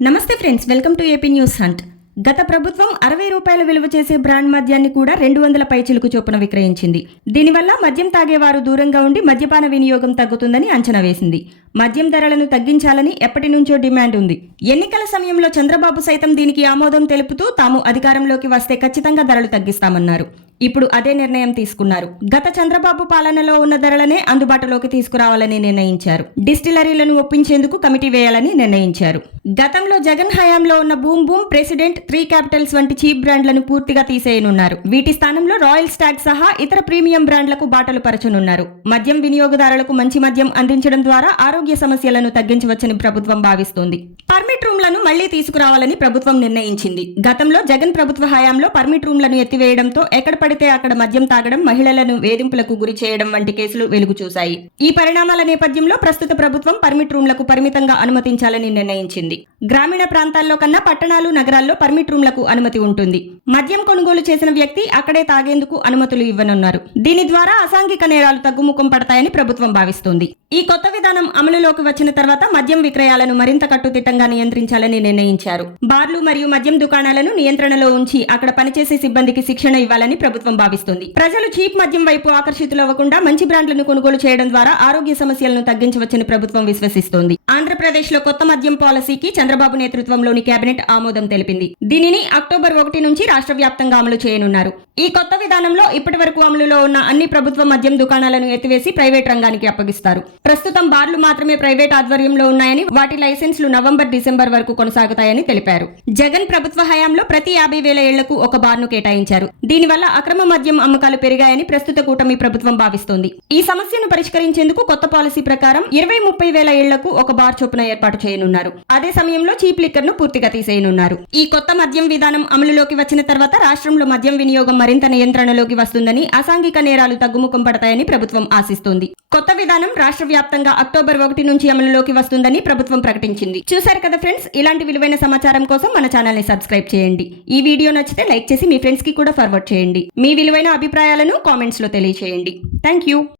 నమస్తే friends, welcome to AP news hunt. గత ప్రభుత్వం 60 రూపాయల విలువ చేసే బ్రాండ్ మద్యాన్ని కూడా 200 పైచిలుకు చొప్పున విక్రయించింది. దీనివల్ల మద్యం తాగేవారు దూరంగా ఉండి మద్యపాన వినియోగం తగ్గుతుందని అంచనా వేసింది. మద్యం ధరలను తగ్గించాలని ఎప్పటి నుంచో డిమాండ్ ఉంది. ఎన్నికల సమయంలో చంద్రబాబు సైతం దీనికి ఆమోదం తెలుపుతూ తాము అధికారంలోకి వస్తే ఖచ్చితంగా ధరలు తగ్గిస్తామన్నారు. ఇప్పుడు అదే నిర్ణయం తీసుకున్నారు. గత చంద్రబాబు పాలనలో ఉన్న ధరలనే అందుబాటులోకి తీసుకురావాలని నిర్ణయించారు. డిస్టిలరీలను ఒప్పించేందుకు కమిటీ వేయాలని నిర్ణయించారు. గతంలో జగన్ హయాంలో ఉన్న బూమ్ బూమ్, ప్రెసిడెంట్, 3 క్యాపిటల్స్ వంటి చీప్ బ్రాండ్లను పూర్తిగా తీసేయనున్నారు. వీటి స్థానంలో రాయల్ స్టాగ్ సహా ఇతర ప్రీమియం బ్రాండ్లకు బాటలు పరచనున్నారు. మద్యం వినియోగదారులకు మంచి మద్యం అందించడం ద్వారా ఆరోగ్య సమస్యలను తగ్గించవచ్చని ప్రభుత్వం భావిస్తోంది. పర్మిట్ రూమ్లను మళ్లీ తీసుకురావాలని ప్రభుత్వం నిర్ణయించింది. గతంలో జగన్ ప్రభుత్వ హయాంలో పర్మిట్ రూమ్లను ఎత్తివేయడంతో ఎక్కడ పడితే అక్కడ మద్యం తాగడం, మహిళలను వేధింపులకు గురి చేయడం వంటి కేసులు వెలుగు చూశాయి. ఈ పరిణామాల నేపథ్యంలో ప్రస్తుత ప్రభుత్వం పర్మిట్ రూమ్లకు పరిమితంగా అనుమతించాలని నిర్ణయించింది. గ్రామీణ ప్రాంతాల్లో కన్నా పట్టణాలు, నగరాల్లో పర్మిట్ రూమ్లకు అనుమతి ఉంటుంది. మద్యం కొనుగోలు చేసిన వ్యక్తి అక్కడే తాగేందుకు అనుమతులు ఇవ్వనున్నారు. దీని ద్వారా అసాంఘిక నేరాలు తగ్గుముఖం పడతాయని ప్రభుత్వం భావిస్తోంది. ఈ కొత్త విధానం అమలులోకి వచ్చిన తర్వాత మద్యం విక్రయాలను మరింత కట్టుదిట్టంగా నియంత్రించాలని నిర్ణయించారు. బార్లు మరియు మద్యం దుకాణాలను నియంత్రణలో ఉంచి అక్కడ పనిచేసే సిబ్బందికి శిక్షణ ఇవ్వాలని ప్రభుత్వం భావిస్తుంది. ప్రజలు చీప్ మద్యం వైపు ఆకర్షితులవ్వకుండా మంచి బ్రాండ్లను కొనుగోలు చేయడం ద్వారా ఆరోగ్య సమస్యలను తగ్గించవచ్చని ప్రభుత్వం విశ్వసిస్తోంది. ఆంధ్రప్రదేశ్ లో కొత్త మద్యం పాలసీకి చంద్రబాబు నేతృత్వంలోని కేబినెట్ ఆమోదం తెలిపింది. దీనిని అక్టోబర్ 1 నుంచి రాష్ట్ర వ్యాప్తంగా అమలు చేయనున్నారు. ఈ కొత్త విధానంలో ఇప్పటి వరకు అమలులో ఉన్న అన్ని ప్రభుత్వ మద్యం దుకాణాలను ఎత్తివేసి ప్రైవేట్ రంగానికి అప్పగిస్తారు. ప్రస్తుతం బార్లు మాత్రమే ప్రైవేట్ ఆధ్వర్యంలో ఉన్నాయని, వాటి లైసెన్స్లు నవంబర్, డిసెంబర్ వరకు కొనసాగుతాయని తెలిపారు. జగన్ ప్రభుత్వ హయాంలో ప్రతి 50,000 ఇళ్లకు ఒక బార్ను కేటాయించారు. దీనివల్ల అక్రమ మద్యం అమ్మకాలు పెరిగాయని ప్రస్తుత కూటమి ప్రభుత్వం భావిస్తోంది. ఈ సమస్యను పరిష్కరించేందుకు కొత్త పాలసీ ప్రకారం 20-30 వేల ఇళ్లకు ఒక బార్ చొప్పున ఏర్పాటు చేయనున్నారు. అదే సమయంలో చీప్ లిక్కర్ ను పూర్తిగా తీసేయనున్నారు. ఈ కొత్త మద్యం విధానం అమలులోకి వచ్చిన తర్వాత రాష్ట్రంలో మద్యం వినియోగం మరింత నియంత్రణలోకి వస్తుందని, అసాంఘిక నేరాలు తగ్గుముఖం పడతాయని ప్రభుత్వం ఆశిస్తోంది. కొత్త విధానం రాష్ట్ర వ్యాప్తంగా అక్టోబర్ 1 నుంచి అమలులోకి వస్తుందని ప్రభుత్వం ప్రకటించింది. చూశారు కదా ఫ్రెండ్స్, ఇలాంటి విలువైన సమాచారం కోసం మన ఛానల్ ని సబ్స్క్రైబ్ చేయండి. ఈ వీడియో నచ్చితే లైక్ చేసి మీ ఫ్రెండ్స్ కి కూడా ఫార్వర్డ్ చేయండి. మీ విలువైన అభిప్రాయాలను కామెంట్స్ లో తెలియజేయండి. Thank you.